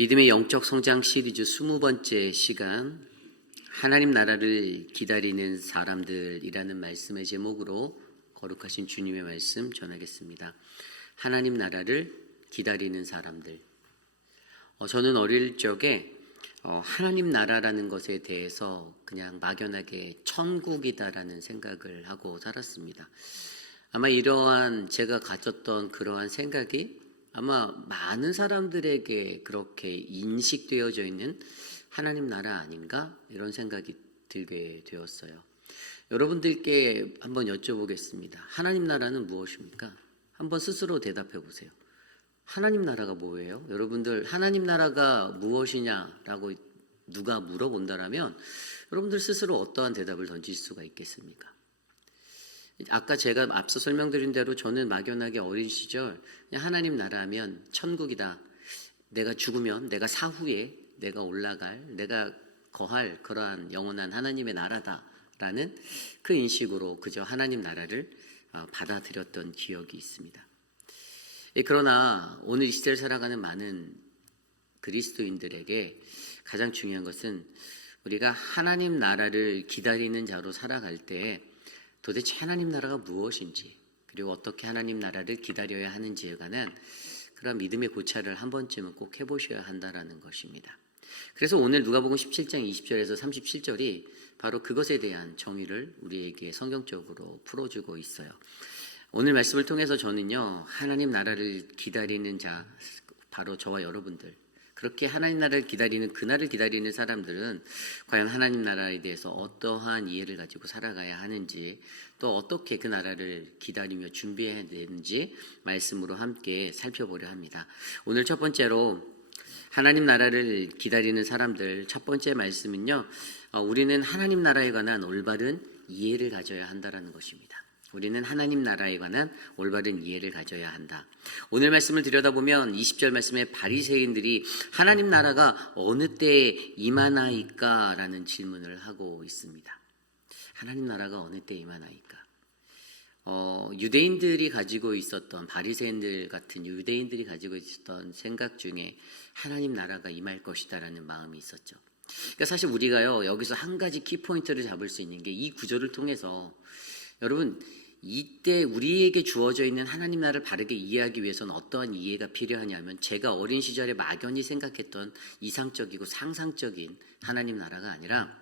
믿음의 영적 성장 시리즈 20번째 시간, 하나님 나라를 기다리는 사람들이라는 말씀의 제목으로 거룩하신 주님의 말씀 전하겠습니다. 하나님 나라를 기다리는 사람들. 저는 어릴 적에 하나님 나라라는 것에 대해서 그냥 막연하게 천국이다라는 생각을 하고 살았습니다. 아마 이러한 제가 가졌던 그러한 생각이 아마 많은 사람들에게 그렇게 인식되어져 있는 하나님 나라 아닌가? 이런 생각이 들게 되었어요. 여러분들께 한번 여쭤보겠습니다. 하나님 나라는 무엇입니까? 한번 스스로 대답해 보세요. 하나님 나라가 뭐예요? 여러분들 하나님 나라가 무엇이냐라고 누가 물어본다라면 여러분들 스스로 어떠한 대답을 던질 수가 있겠습니까? 아까 제가 앞서 설명드린 대로 저는 막연하게 어린 시절 그냥 하나님 나라면 천국이다. 내가 죽으면 내가 사후에 내가 올라갈, 내가 거할 그러한 영원한 하나님의 나라다라는 그 인식으로 그저 하나님 나라를 받아들였던 기억이 있습니다. 그러나 오늘 이 시대를 살아가는 많은 그리스도인들에게 가장 중요한 것은 우리가 하나님 나라를 기다리는 자로 살아갈 때 도대체 하나님 나라가 무엇인지, 그리고 어떻게 하나님 나라를 기다려야 하는지에 관한 그런 믿음의 고찰을 한 번쯤은 꼭 해보셔야 한다는 것입니다. 그래서 오늘 누가복음 17장 20절에서 37절이 바로 그것에 대한 정의를 우리에게 성경적으로 풀어주고 있어요. 오늘 말씀을 통해서 저는요, 하나님 나라를 기다리는 자, 바로 저와 여러분들, 그렇게 하나님 나라를 기다리는, 그날을 기다리는 사람들은 과연 하나님 나라에 대해서 어떠한 이해를 가지고 살아가야 하는지, 또 어떻게 그 나라를 기다리며 준비해야 되는지 말씀으로 함께 살펴보려 합니다. 오늘 첫 번째로 하나님 나라를 기다리는 사람들, 첫 번째 말씀은요, 우리는 하나님 나라에 관한 올바른 이해를 가져야 한다는 것입니다. 우리는 하나님 나라에 관한 올바른 이해를 가져야 한다. 오늘 말씀을 들여다보면 20절 말씀에 바리새인들이 하나님 나라가 어느 때에 임하나이까? 라는 질문을 하고 있습니다. 하나님 나라가 어느 때에 임하나이까? 유대인들이 가지고 있었던, 바리새인들 같은 유대인들이 가지고 있었던 생각 중에 하나님 나라가 임할 것이다라는 마음이 있었죠. 그러니까 사실 우리가요, 여기서 한 가지 키포인트를 잡을 수 있는 게 이 구절을 통해서 여러분, 이때 우리에게 주어져 있는 하나님 나라를 바르게 이해하기 위해서는 어떠한 이해가 필요하냐면, 제가 어린 시절에 막연히 생각했던 이상적이고 상상적인 하나님 나라가 아니라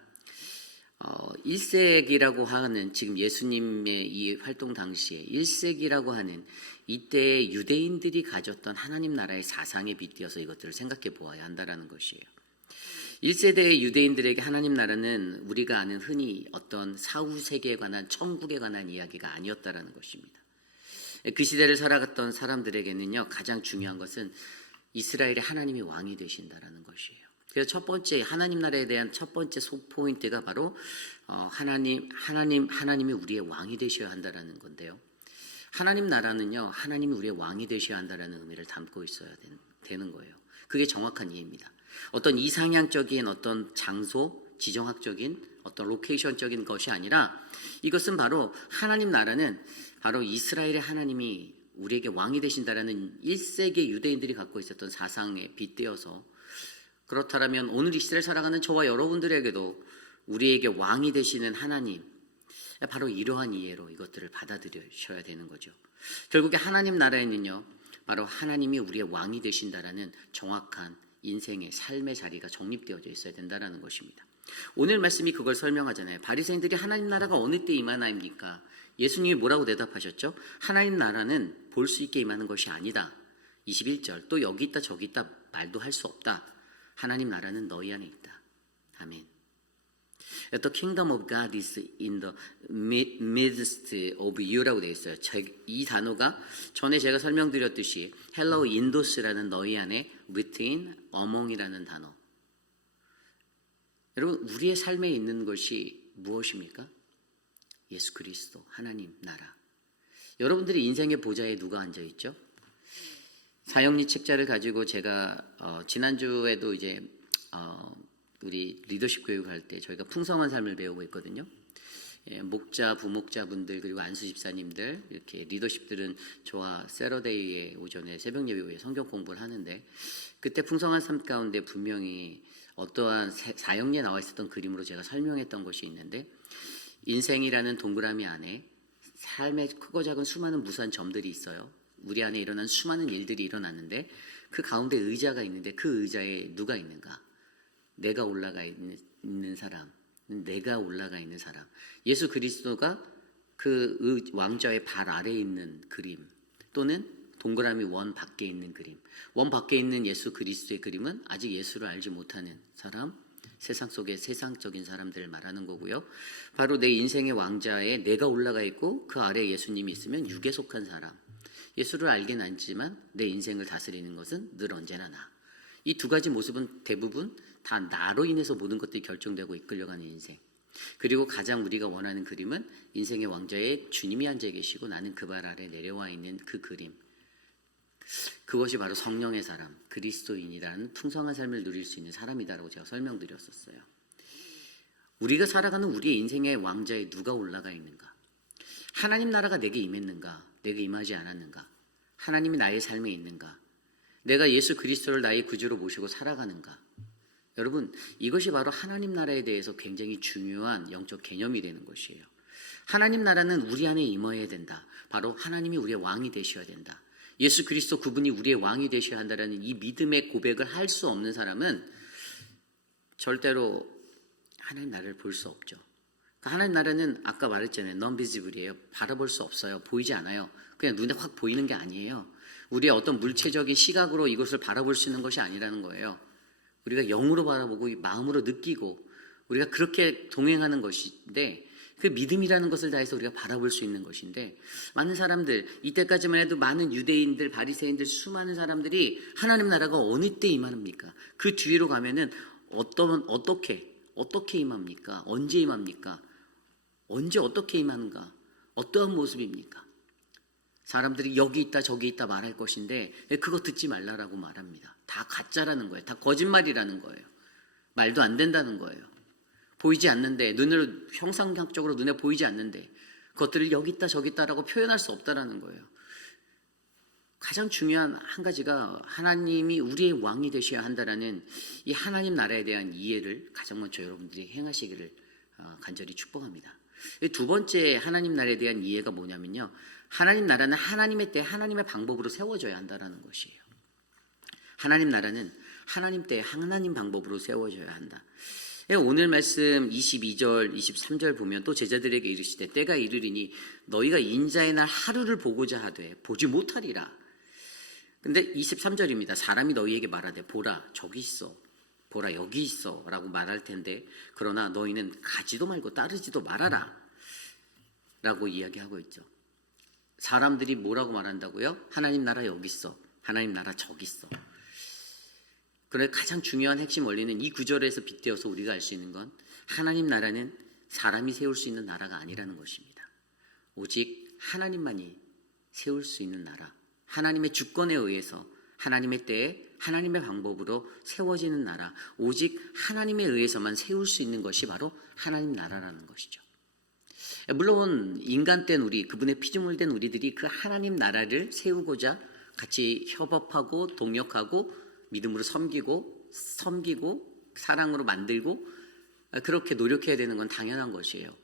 1세기라고 하는, 지금 예수님의 이 활동 당시에 1세기라고 하는 이때 유대인들이 가졌던 하나님 나라의 사상에 빗대어서 이것들을 생각해 보아야 한다는 것이에요. 1세대의 유대인들에게 하나님 나라는 우리가 아는 흔히 어떤 사후 세계에 관한, 천국에 관한 이야기가 아니었다라는 것입니다. 그 시대를 살아갔던 사람들에게는요, 가장 중요한 것은 이스라엘의 하나님이 왕이 되신다라는 것이에요. 그래서 첫 번째 하나님 나라에 대한 첫 번째 포인트가 바로 하나님이 우리의 왕이 되셔야 한다라는 건데요. 하나님 나라는요, 하나님이 우리의 왕이 되셔야 한다라는 의미를 담고 있어야 되는 거예요. 그게 정확한 이해입니다. 어떤 이상향적인 어떤 장소, 지정학적인 어떤 로케이션적인 것이 아니라, 이것은 바로 하나님 나라는 바로 이스라엘의 하나님이 우리에게 왕이 되신다라는 1세기 유대인들이 갖고 있었던 사상에 빗대어서, 그렇다면 오늘 이 시대를 살아가는 저와 여러분들에게도 우리에게 왕이 되시는 하나님, 바로 이러한 이해로 이것들을 받아들여셔야 되는 거죠. 결국에 하나님 나라에는요, 바로 하나님이 우리의 왕이 되신다라는 정확한 인생의 삶의 자리가 정립되어져 있어야 된다는 것입니다. 오늘 말씀이 그걸 설명하잖아요. 바리새인들이 하나님 나라가 어느 때 임하나입니까? 예수님이 뭐라고 대답하셨죠? 하나님 나라는 볼 수 있게 임하는 것이 아니다. 21절, 또 여기 있다 저기 있다 말도 할 수 없다. 하나님 나라는 너희 안에 있다. 아멘. The kingdom of God is in the midst of you라고 되어 있어요. 이 단어가 전에 제가 설명드렸듯이 hello indos라는 너희 안에, within, among이라는 단어. 여러분, 우리의 삶에 있는 것이 무엇입니까? 예수 그리스도, 하나님 나라. 여러분들의 인생의 보좌에 누가 앉아 있죠? 사형리 책자를 가지고 제가 지난주에도 이제 우리 리더십 교육할 때 저희가 풍성한 삶을 배우고 있거든요. 목자, 부목자분들 그리고 안수 집사님들 이렇게 리더십들은 저와 세러데이의 오전에 새벽 예배 후에 성경 공부를 하는데 그때 풍성한 삶 가운데 분명히 어떠한 사형리에 나와 있었던 그림으로 제가 설명했던 것이 있는데 인생이라는 동그라미 안에 삶의 크고 작은 수많은 무수한 점들이 있어요. 우리 안에 일어난 수많은 일들이 일어났는데 그 가운데 의자가 있는데 그 의자에 누가 있는가? 내가 올라가 있는 사람, 내가 올라가 있는 사람. 예수 그리스도가 그 왕좌의 발 아래에 있는 그림 또는 동그라미 원 밖에 있는 그림. 원 밖에 있는 예수 그리스도의 그림은 아직 예수를 알지 못하는 사람, 세상 속의 세상적인 사람들을 말하는 거고요. 바로 내 인생의 왕좌에 내가 올라가 있고 그 아래에 예수님이 있으면 육에 속한 사람. 예수를 알긴 알지만 내 인생을 다스리는 것은 늘 언제나 나. 이 두 가지 모습은 대부분 다 나로 인해서 모든 것들이 결정되고 이끌려가는 인생. 그리고 가장 우리가 원하는 그림은 인생의 왕좌에 주님이 앉아 계시고 나는 그 발 아래 내려와 있는 그 그림. 그것이 바로 성령의 사람, 그리스도인이라는 풍성한 삶을 누릴 수 있는 사람이다라고 제가 설명드렸었어요. 우리가 살아가는 우리의 인생의 왕좌에 누가 올라가 있는가? 하나님 나라가 내게 임했는가? 내게 임하지 않았는가? 하나님이 나의 삶에 있는가? 내가 예수 그리스도를 나의 구주로 모시고 살아가는가? 여러분, 이것이 바로 하나님 나라에 대해서 굉장히 중요한 영적 개념이 되는 것이에요. 하나님 나라는 우리 안에 임해야 된다. 바로 하나님이 우리의 왕이 되셔야 된다. 예수 그리스도 그분이 우리의 왕이 되셔야 한다는 이 믿음의 고백을 할 수 없는 사람은 절대로 하나님 나라를 볼 수 없죠. 하나님 나라는 아까 말했잖아요. non-visible이에요. 바라볼 수 없어요. 보이지 않아요. 그냥 눈에 확 보이는 게 아니에요. 우리의 어떤 물체적인 시각으로 이것을 바라볼 수 있는 것이 아니라는 거예요. 우리가 영으로 바라보고 마음으로 느끼고 우리가 그렇게 동행하는 것인데 그 믿음이라는 것을 다해서 우리가 바라볼 수 있는 것인데 많은 사람들 이때까지만 해도 많은 유대인들 바리새인들 수많은 사람들이 하나님 나라가 어느 때 임합니까? 그 뒤로 가면은 어떻게 임합니까? 언제 임합니까? 언제 어떻게 임하는가? 어떠한 모습입니까? 사람들이 여기 있다 저기 있다 말할 것인데 그거 듣지 말라라고 말합니다. 다 가짜라는 거예요. 다 거짓말이라는 거예요. 말도 안 된다는 거예요. 보이지 않는데 눈으로 형상학적으로 눈에 보이지 않는데 그것들을 여기 있다 저기 있다라고 표현할 수 없다라는 거예요. 가장 중요한 한 가지가 하나님이 우리의 왕이 되셔야 한다라는 이 하나님 나라에 대한 이해를 가장 먼저 여러분들이 행하시기를 간절히 축복합니다. 두 번째 하나님 나라에 대한 이해가 뭐냐면요. 하나님 나라는 하나님의 때 하나님의 방법으로 세워져야 한다라는 것이에요. 하나님 나라는 하나님 때 하나님 방법으로 세워져야 한다. 오늘 말씀 22절, 23절 보면 또 제자들에게 이르시되 때가 이르리니 너희가 인자의 날 하루를 보고자 하되 보지 못하리라. 근데 23절입니다. 사람이 너희에게 말하되 보라 저기 있어 보라 여기 있어 라고 말할 텐데 그러나 너희는 가지도 말고 따르지도 말아라 라고 이야기하고 있죠. 사람들이 뭐라고 말한다고요? 하나님 나라 여기 있어 하나님 나라 저기 있어. 그런데 가장 중요한 핵심 원리는 이 구절에서 빗대어서 우리가 알 수 있는 건 하나님 나라는 사람이 세울 수 있는 나라가 아니라는 것입니다. 오직 하나님만이 세울 수 있는 나라, 하나님의 주권에 의해서 하나님의 때에 하나님의 방법으로 세워지는 나라, 오직 하나님에 의해서만 세울 수 있는 것이 바로 하나님 나라라는 것이죠. 물론 인간된 우리, 그분의 피조물 된 우리들이 그 하나님 나라를 세우고자 같이 협업하고 동역하고 믿음으로 섬기고 사랑으로 만들고 그렇게 노력해야 되는 건 당연한 것이에요.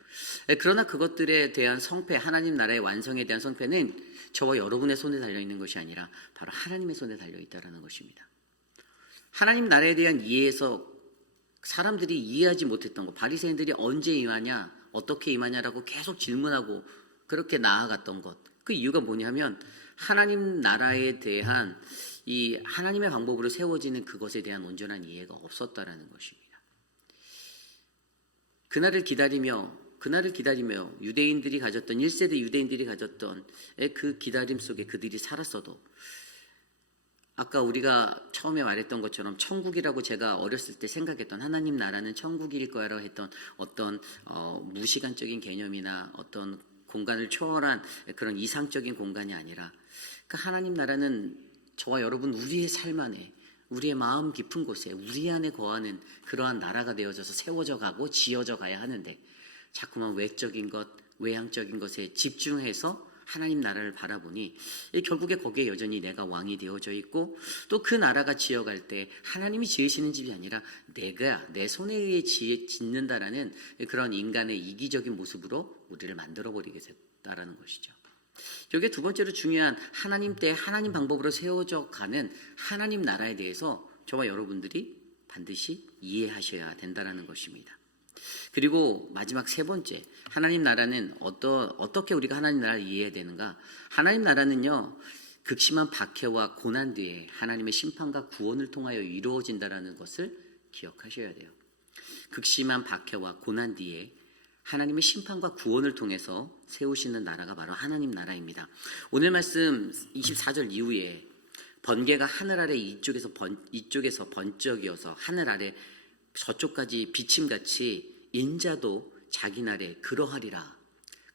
그러나 그것들에 대한 성패, 하나님 나라의 완성에 대한 성패는 저와 여러분의 손에 달려있는 것이 아니라 바로 하나님의 손에 달려있다는 것입니다. 하나님 나라에 대한 이해에서 사람들이 이해하지 못했던 것, 바리새인들이 언제 임하냐, 어떻게 임하냐라고 계속 질문하고 그렇게 나아갔던 것, 그 이유가 뭐냐면 하나님 나라에 대한 이 하나님의 방법으로 세워지는 그것에 대한 온전한 이해가 없었다라는 것입니다. 그날을 기다리며 유대인들이 가졌던 1세대 유대인들이 가졌던 그 기다림 속에 그들이 살았어도 아까 우리가 처음에 말했던 것처럼 천국이라고 제가 어렸을 때 생각했던 하나님 나라는 천국일 거라고 했던 어떤 무시간적인 개념이나 어떤 공간을 초월한 그런 이상적인 공간이 아니라 그 하나님 나라는 저와 여러분 우리의 삶 안에 우리의 마음 깊은 곳에 우리 안에 거하는 그러한 나라가 되어져서 세워져 가고 지어져 가야 하는데 자꾸만 외적인 것, 외향적인 것에 집중해서 하나님 나라를 바라보니 결국에 거기에 여전히 내가 왕이 되어져 있고, 또 그 나라가 지어갈 때 하나님이 지으시는 집이 아니라 내가 내 손에 의해 짓는다라는 그런 인간의 이기적인 모습으로 우리를 만들어버리게 됐다라는 것이죠. 여기에 두 번째로 중요한 하나님 때 하나님 방법으로 세워져 가는 하나님 나라에 대해서 저와 여러분들이 반드시 이해하셔야 된다는 것입니다. 그리고 마지막 세 번째, 하나님 나라는 어떻게 우리가 하나님 나라를 이해해야 되는가? 하나님 나라는요, 극심한 박해와 고난 뒤에 하나님의 심판과 구원을 통하여 이루어진다는 것을 기억하셔야 돼요. 극심한 박해와 고난 뒤에 하나님의 심판과 구원을 통해서 세우시는 나라가 바로 하나님 나라입니다. 오늘 말씀 24절 이후에 번개가 하늘 아래 이쪽에서 번쩍이어서 하늘 아래 저쪽까지 비침같이 인자도 자기 날에 그러하리라.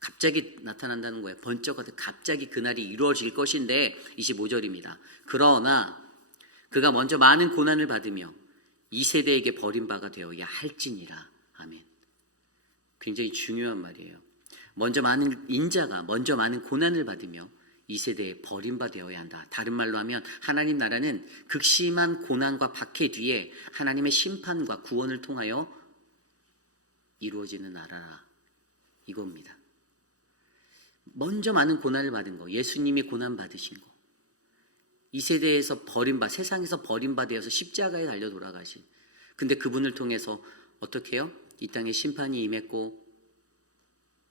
갑자기 나타난다는 거예요. 번쩍하듯 갑자기 그날이 이루어질 것인데, 25절입니다. 그러나 그가 먼저 많은 고난을 받으며 이 세대에게 버림바가 되어야 할지니라. 아멘. 굉장히 중요한 말이에요. 먼저 많은 고난을 받으며 이 세대에 버림받아야 한다. 다른 말로 하면 하나님 나라는 극심한 고난과 박해 뒤에 하나님의 심판과 구원을 통하여 이루어지는 나라라, 이겁니다. 먼저 많은 고난을 받은 거, 예수님이 고난 받으신 거, 이 세대에서 세상에서 버림받아서 십자가에 달려 돌아가신, 근데 그분을 통해서 어떻게 해요? 이 땅에 심판이 임했고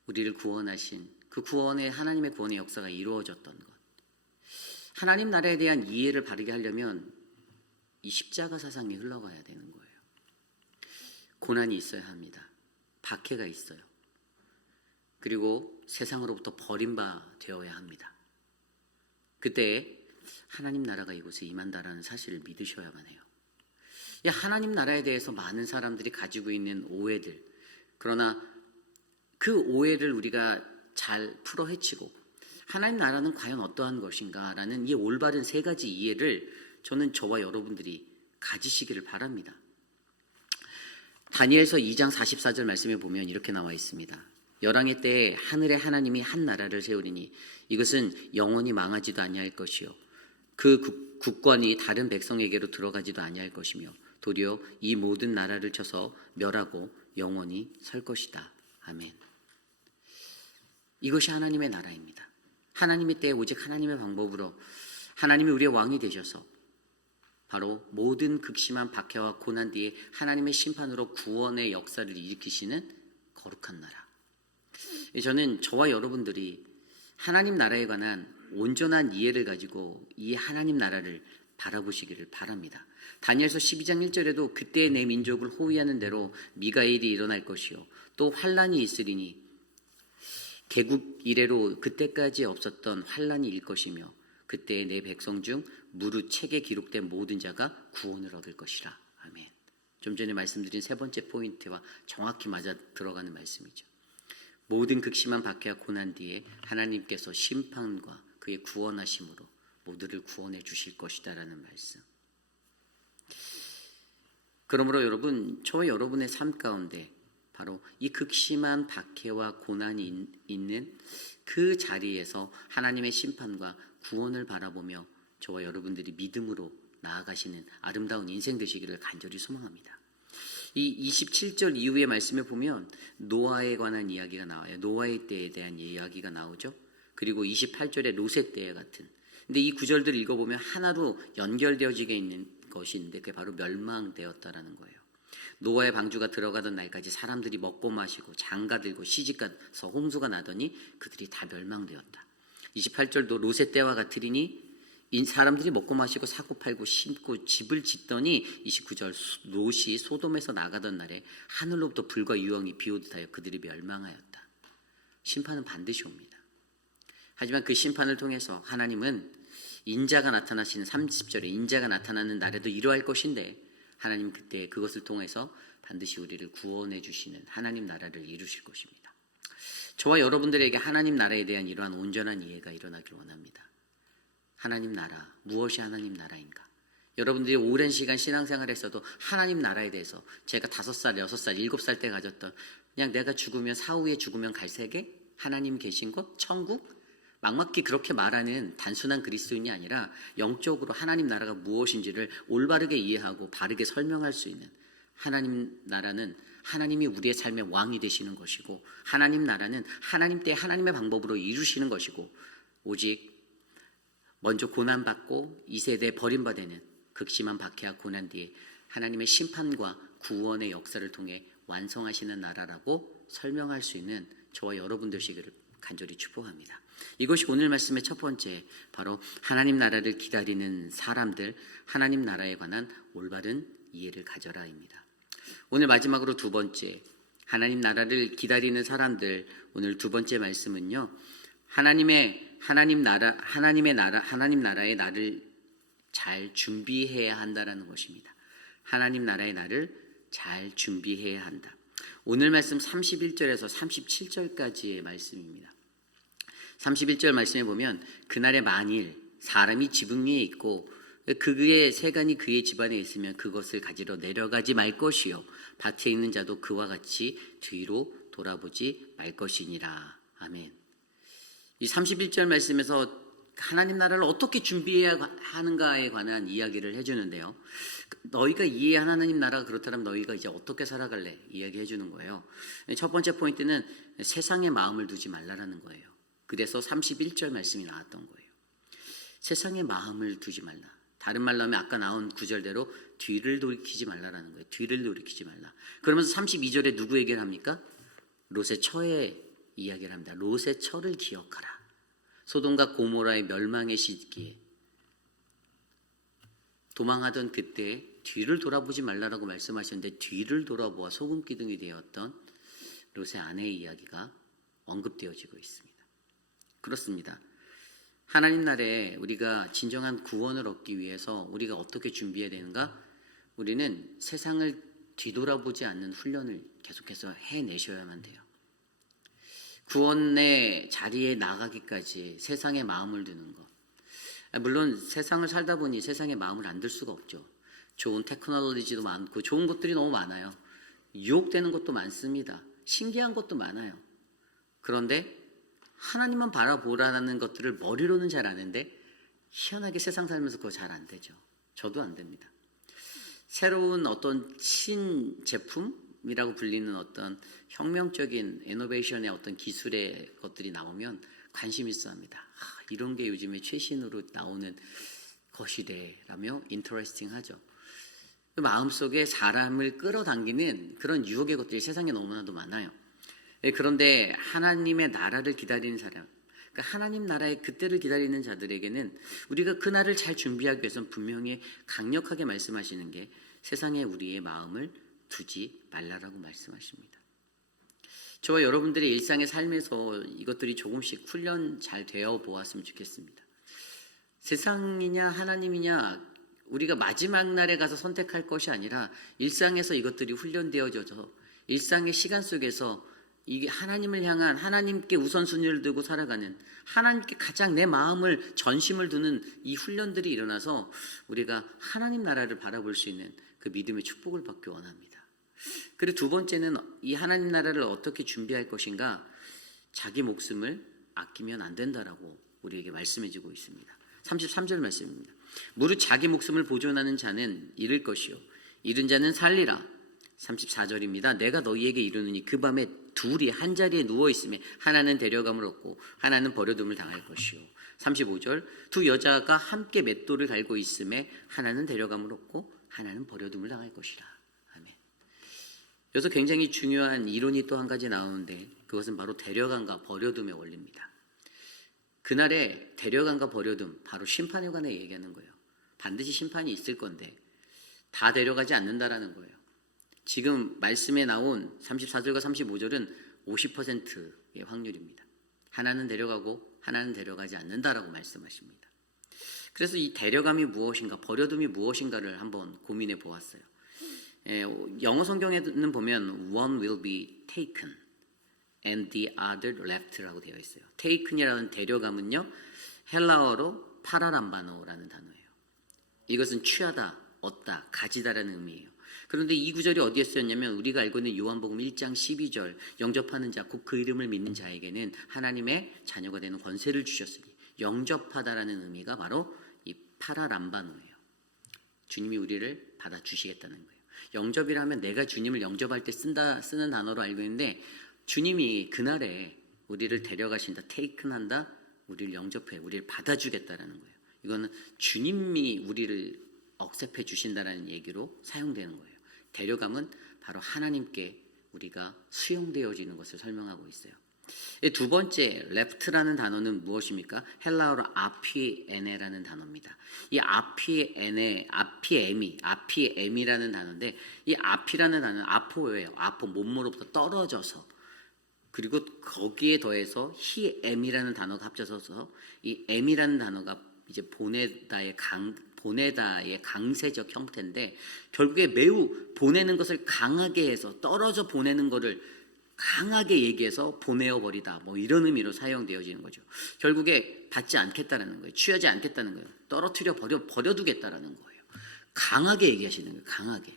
우리를 구원하신 그 구원의 하나님의 구원의 역사가 이루어졌던 것. 하나님 나라에 대한 이해를 바르게 하려면 이 십자가 사상이 흘러가야 되는 거예요. 고난이 있어야 합니다. 박해가 있어요. 그리고 세상으로부터 버림받아야 합니다. 그때 하나님 나라가 이곳에 임한다라는 사실을 믿으셔야만 해요. 하나님 나라에 대해서 많은 사람들이 가지고 있는 오해들, 그러나 그 오해를 우리가 잘 풀어 헤치고 하나님 나라는 과연 어떠한 것인가라는 이 올바른 세 가지 이해를 저는 저와 여러분들이 가지시기를 바랍니다. 다니엘서 2장 44절 말씀에 보면 이렇게 나와 있습니다. 열왕의 때에 하늘에 하나님이 한 나라를 세우리니 이것은 영원히 망하지도 아니할 것이요 그 국권이 다른 백성에게로 들어가지도 아니할 것이며 도리어 이 모든 나라를 쳐서 멸하고 영원히 설 것이다. 아멘. 이것이 하나님의 나라입니다. 하나님의 때에 오직 하나님의 방법으로 하나님이 우리의 왕이 되셔서 바로 모든 극심한 박해와 고난 뒤에 하나님의 심판으로 구원의 역사를 일으키시는 거룩한 나라. 저는 저와 여러분들이 하나님 나라에 관한 온전한 이해를 가지고 이 하나님 나라를 바라보시기를 바랍니다. 다니엘서 12장 1절에도 그때 내 민족을 호위하는 대로 미가엘이 일어날 것이요 또 환란이 있으리니 개국 이래로 그때까지 없었던 환란이 일 것이며 그때 내 백성 중 무릇 책에 기록된 모든 자가 구원을 얻을 것이라. 아멘. 좀 전에 말씀드린 세 번째 포인트와 정확히 맞아 들어가는 말씀이죠. 모든 극심한 박해와 고난 뒤에 하나님께서 심판과 그의 구원하심으로 모두를 구원해 주실 것이다라는 말씀. 그러므로 여러분, 저와 여러분의 삶 가운데 바로 이 극심한 박해와 고난이 있는 그 자리에서 하나님의 심판과 구원을 바라보며 저와 여러분들이 믿음으로 나아가시는 아름다운 인생 되시기를 간절히 소망합니다. 이 27절 이후의 말씀에 보면 노아에 관한 이야기가 나와요. 노아의 때에 대한 이야기가 나오죠. 그리고 28절에 롯의 때에 같은. 근데 이 구절들을 읽어보면 하나로 연결되어지게 있는 것인데 그게 바로 멸망되었다라는 거예요. 노아의 방주가 들어가던 날까지 사람들이 먹고 마시고 장가들고 시집가서 홍수가 나더니 그들이 다 멸망되었다. 28절도 롯의 때와 같으리니 사람들이 먹고 마시고 사고 팔고 심고 집을 짓더니 29절 롯이 소돔에서 나가던 날에 하늘로부터 불과 유황이 비오듯하여 그들이 멸망하였다. 심판은 반드시 옵니다. 하지만 그 심판을 통해서 하나님은 인자가 나타나시는 30절에 인자가 나타나는 날에도 이러할 것인데 하나님 그때 그것을 통해서 반드시 우리를 구원해 주시는 하나님 나라를 이루실 것입니다. 저와 여러분들에게 하나님 나라에 대한 이러한 온전한 이해가 일어나길 원합니다. 하나님 나라, 무엇이 하나님 나라인가? 여러분들이 오랜 시간 신앙생활에서도 하나님 나라에 대해서 제가 5살, 6살, 7살 때 가졌던 그냥 내가 죽으면 사후에 죽으면 갈 세계, 하나님 계신 곳, 천국, 막막히 그렇게 말하는 단순한 그리스도인이 아니라 영적으로 하나님 나라가 무엇인지를 올바르게 이해하고 바르게 설명할 수 있는, 하나님 나라는 하나님이 우리의 삶의 왕이 되시는 것이고, 하나님 나라는 하나님 때 하나님의 방법으로 이루시는 것이고, 오직 먼저 고난받고 이 세대에 버림받는 극심한 박해와 고난 뒤에 하나님의 심판과 구원의 역사를 통해 완성하시는 나라라고 설명할 수 있는 저와 여러분 되시기를 간절히 축복합니다. 이것이 오늘 말씀의 첫 번째, 바로 하나님 나라를 기다리는 사람들, 하나님 나라에 관한 올바른 이해를 가져라입니다. 오늘 마지막으로 두 번째, 하나님 나라를 기다리는 사람들, 오늘 두 번째 말씀은요, 하나님 나라의 나를 잘 준비해야 한다라는 것입니다. 하나님 나라의 나를 잘 준비해야 한다. 오늘 말씀 31절에서 37절까지의 말씀입니다. 31절 말씀에 보면, 그날에 만일 사람이 지붕 위에 있고 그의 세간이 그의 집안에 있으면 그것을 가지러 내려가지 말 것이요, 밭에 있는 자도 그와 같이 뒤로 돌아보지 말 것이니라. 아멘. 이 31절 말씀에서 하나님 나라를 어떻게 준비해야 하는가에 관한 이야기를 해주는데요. 너희가 이해한 하나님 나라가 그렇다면 너희가 이제 어떻게 살아갈래? 이야기해 주는 거예요. 첫 번째 포인트는 세상에 마음을 두지 말라라는 거예요. 그래서 31절 말씀이 나왔던 거예요. 세상에 마음을 두지 말라. 다른 말로 하면 아까 나온 구절대로 뒤를 돌이키지 말라라는 거예요. 뒤를 돌이키지 말라. 그러면서 32절에 누구 얘기를 합니까? 롯의 처의 이야기를 합니다. 롯의 처를 기억하라. 소돔과 고모라의 멸망의 시기에 도망하던 그때 뒤를 돌아보지 말라라고 말씀하셨는데, 뒤를 돌아보아 소금기둥이 되었던 롯의 아내의 이야기가 언급되어지고 있습니다. 그렇습니다. 하나님 나라에 우리가 진정한 구원을 얻기 위해서 우리가 어떻게 준비해야 되는가? 우리는 세상을 뒤돌아보지 않는 훈련을 계속해서 해내셔야만 돼요. 구원의 자리에 나가기까지 세상에 마음을 두는 것. 물론 세상을 살다 보니 세상에 마음을 안 둘 수가 없죠. 좋은 테크놀로지도 많고 좋은 것들이 너무 많아요. 유혹되는 것도 많습니다. 신기한 것도 많아요. 그런데 하나님만 바라보라는 것들을 머리로는 잘 아는데 희한하게 세상 살면서 그거 잘 안 되죠. 저도 안 됩니다. 새로운 어떤 신제품이라고 불리는 어떤 혁명적인 이노베이션의 어떤 기술의 것들이 나오면 관심 있어 합니다. 이런 게 요즘에 최신으로 나오는 것이래라며 인터레스팅하죠. 마음속에 사람을 끌어당기는 그런 유혹의 것들이 세상에 너무나도 많아요. 그런데 하나님의 나라를 기다리는 사람, 그러니까 하나님 나라의 그때를 기다리는 자들에게는 우리가 그 날을 잘 준비하기 위해서는 분명히 강력하게 말씀하시는 게 세상에 우리의 마음을 두지 말라라고 말씀하십니다. 저와 여러분들의 일상의 삶에서 이것들이 조금씩 훈련 잘 되어 보았으면 좋겠습니다. 세상이냐 하나님이냐 우리가 마지막 날에 가서 선택할 것이 아니라 일상에서 이것들이 훈련되어져서 일상의 시간 속에서 이게 하나님을 향한, 하나님께 우선순위를 두고 살아가는, 하나님께 가장 내 마음을 전심을 두는 이 훈련들이 일어나서 우리가 하나님 나라를 바라볼 수 있는 그 믿음의 축복을 받기 원합니다. 그리고 두 번째는 이 하나님 나라를 어떻게 준비할 것인가, 자기 목숨을 아끼면 안 된다라고 우리에게 말씀해주고 있습니다. 33절 말씀입니다. 무릇 자기 목숨을 보존하는 자는 잃을 것이요 잃은 자는 살리라. 34절입니다. 내가 너희에게 이르노니 그 밤에 둘이 한 자리에 누워있으며 하나는 데려감을 얻고 하나는 버려둠을 당할 것이요. 35절 두 여자가 함께 맷돌을 갈고 있음에 하나는 데려감을 얻고 하나는 버려둠을 당할 것이라. 아멘. 여기서 굉장히 중요한 이론이 또 한 가지 나오는데 그것은 바로 데려감과 버려둠의 원리입니다. 그날의 데려감과 버려둠, 바로 심판에 관해 얘기하는 거예요. 반드시 심판이 있을 건데 다 데려가지 않는다라는 거예요. 지금 말씀에 나온 34절과 35절은 50%의 확률입니다. 하나는 데려가고 하나는 데려가지 않는다라고 말씀하십니다. 그래서 이 데려감이 무엇인가, 버려둠이 무엇인가를 한번 고민해 보았어요. 영어 성경에는 보면 one will be taken and the other left라고 되어 있어요. taken이라는 데려감은요, 헬라어로 파라람바노라는 단어예요. 이것은 취하다, 얻다, 가지다라는 의미예요. 그런데 이 구절이 어디에 쓰였냐면 우리가 알고 있는 요한복음 1장 12절 영접하는 자, 곧 그 이름을 믿는 자에게는 하나님의 자녀가 되는 권세를 주셨으니 영접하다라는 의미가 바로 이 파라람바노예요. 주님이 우리를 받아주시겠다는 거예요. 영접이라면 내가 주님을 영접할 때 쓰는 단어로 알고 있는데 주님이 그날에 우리를 데려가신다, 테이큰한다, 우리를 영접해, 우리를 받아주겠다라는 거예요. 이거는 주님이 우리를 억셉해 주신다라는 얘기로 사용되는 거예요. 데려감은 바로 하나님께 우리가 수용되어지는 것을 설명하고 있어요. 두 번째, left라는 단어는 무엇입니까? 헬라어로 아피에네라는 단어입니다. 이 아피에미라는 단어인데 이 아피라는 단어는 아포예요. 아포, 몸으로부터 떨어져서, 그리고 거기에 더해서 히엠이라는 단어가 합쳐져서 이 엠이라는 단어가 이제 보내다의 강세적 형태인데 결국에 매우 보내는 것을 강하게 해서 떨어져 보내는 것을 강하게 얘기해서 보내어 버리다, 뭐 이런 의미로 사용되어지는 거죠. 결국에 받지 않겠다라는 거예요. 취하지 않겠다는 거예요. 떨어뜨려 버려두겠다라는 거예요. 강하게 얘기하시는 거예요. 강하게,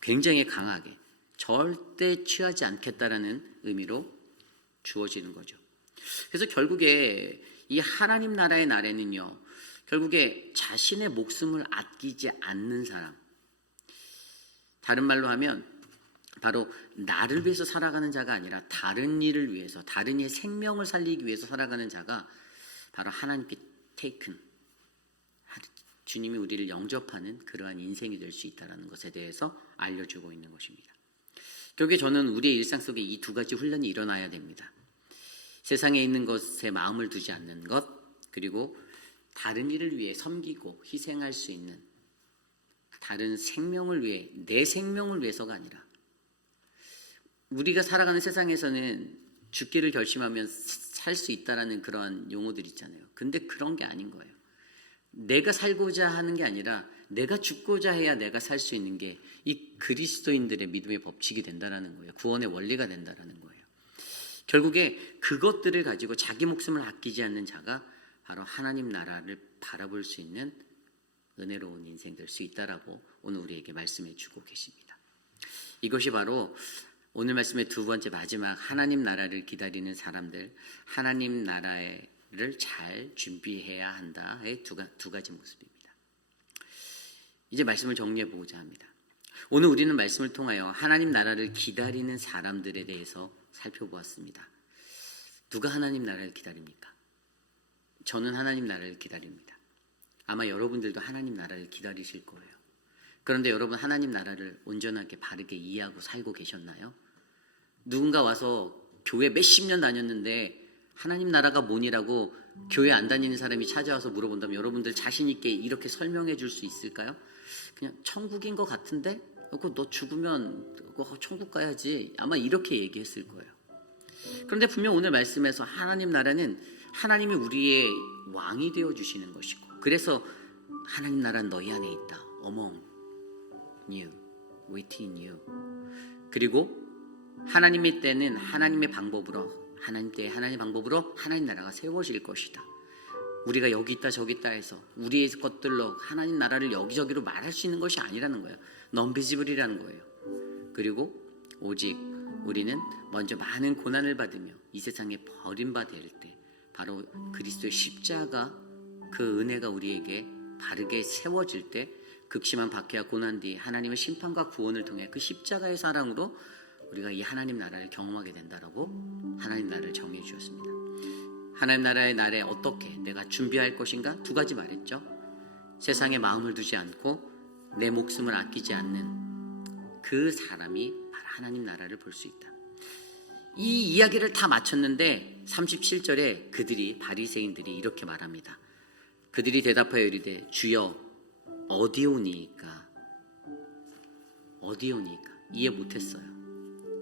굉장히 강하게, 절대 취하지 않겠다라는 의미로 주어지는 거죠. 그래서 결국에 이 하나님 나라의 날에는요, 결국에 자신의 목숨을 아끼지 않는 사람, 다른 말로 하면 바로 나를 위해서 살아가는 자가 아니라 다른 일을 위해서, 다른 이의 생명을 살리기 위해서 살아가는 자가 바로 하나님께 테이큰, 주님이 우리를 영접하는 그러한 인생이 될 수 있다는 것에 대해서 알려주고 있는 것입니다. 결국에 저는 우리의 일상 속에 이 두 가지 훈련이 일어나야 됩니다. 세상에 있는 것에 마음을 두지 않는 것, 그리고 다른 일을 위해 섬기고 희생할 수 있는, 다른 생명을 위해, 내 생명을 위해서가 아니라, 우리가 살아가는 세상에서는 죽기를 결심하면 살 수 있다라는 그런 용어들 있잖아요. 근데 그런 게 아닌 거예요. 내가 살고자 하는 게 아니라 내가 죽고자 해야 내가 살 수 있는 게 이 그리스도인들의 믿음의 법칙이 된다라는 거예요. 구원의 원리가 된다라는 거예요. 결국에 그것들을 가지고 자기 목숨을 아끼지 않는 자가 바로 하나님 나라를 바라볼 수 있는 은혜로운 인생 될 수 있다라고 오늘 우리에게 말씀해 주고 계십니다. 이것이 바로 오늘 말씀의 두 번째, 마지막, 하나님 나라를 기다리는 사람들, 하나님 나라를 잘 준비해야 한다의 두 가지 모습입니다. 이제 말씀을 정리해 보고자 합니다. 오늘 우리는 말씀을 통하여 하나님 나라를 기다리는 사람들에 대해서 살펴보았습니다. 누가 하나님 나라를 기다립니까? 저는 하나님 나라를 기다립니다. 아마 여러분들도 하나님 나라를 기다리실 거예요. 그런데 여러분, 하나님 나라를 온전하게 바르게 이해하고 살고 계셨나요? 누군가 와서 교회 몇십 년 다녔는데 하나님 나라가 뭐니라고 교회 안 다니는 사람이 찾아와서 물어본다면 여러분들 자신 있게 이렇게 설명해 줄 수 있을까요? 그냥 천국인 것 같은데? 너 죽으면 천국 가야지. 아마 이렇게 얘기했을 거예요. 그런데 분명 오늘 말씀에서 하나님 나라는 하나님이 우리의 왕이 되어주시는 것이고, 그래서 하나님 나라는 너희 안에 있다. Among you, within you. 그리고 하나님의 때는 하나님의 방법으로, 하나님 때의 하나님의 방법으로 하나님 나라가 세워질 것이다. 우리가 여기 있다 저기 있다 해서 우리의 것들로 하나님 나라를 여기저기로 말할 수 있는 것이 아니라는 거예요. non-visible이라는 거예요. 그리고 오직 우리는 먼저 많은 고난을 받으며 이 세상에 버림받을 때 바로 그리스도의 십자가, 그 은혜가 우리에게 바르게 세워질 때 극심한 박해와 고난 뒤 하나님의 심판과 구원을 통해 그 십자가의 사랑으로 우리가 이 하나님 나라를 경험하게 된다라고 하나님 나라를 정해 주셨습니다. 하나님 나라의 날에 어떻게 내가 준비할 것인가? 두 가지 말했죠. 세상에 마음을 두지 않고 내 목숨을 아끼지 않는 그 사람이 바로 하나님 나라를 볼 수 있다. 이 이야기를 다 마쳤는데 37절에 그들이, 바리새인들이 이렇게 말합니다. 그들이 대답하여 이르되 주여 어디오니이까? 어디오니이까? 이해 못했어요.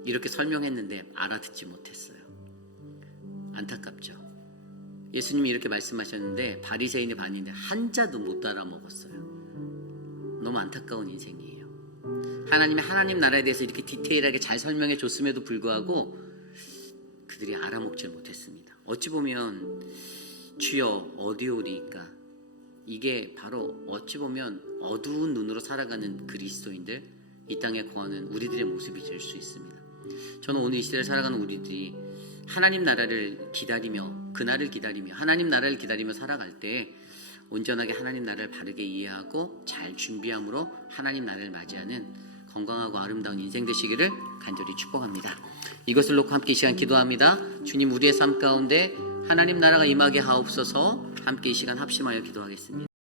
이렇게 설명했는데 알아듣지 못했어요. 안타깝죠. 예수님이 이렇게 말씀하셨는데 바리새인의 반인데 한 자도 못 알아먹었어요. 너무 안타까운 인생이에요. 하나님 나라에 대해서 이렇게 디테일하게 잘 설명해 줬음에도 불구하고 그들이 알아먹지 못했습니다. 어찌 보면 주여 어디오리이까? 이게 바로 어찌 보면 어두운 눈으로 살아가는 그리스도인들, 이 땅에 거하는 우리들의 모습이 될 수 있습니다. 저는 오늘 이 시대를 살아가는 우리들이 하나님 나라를 기다리며, 그날을 기다리며, 하나님 나라를 기다리며 살아갈 때 온전하게 하나님 나라를 바르게 이해하고 잘 준비함으로 하나님 나라를 맞이하는 건강하고 아름다운 인생 되시기를 간절히 축복합니다. 이것을 놓고 함께 이 시간 기도합니다. 주님, 우리의 삶 가운데 하나님 나라가 임하게 하옵소서. 함께 이 시간 합심하여 기도하겠습니다.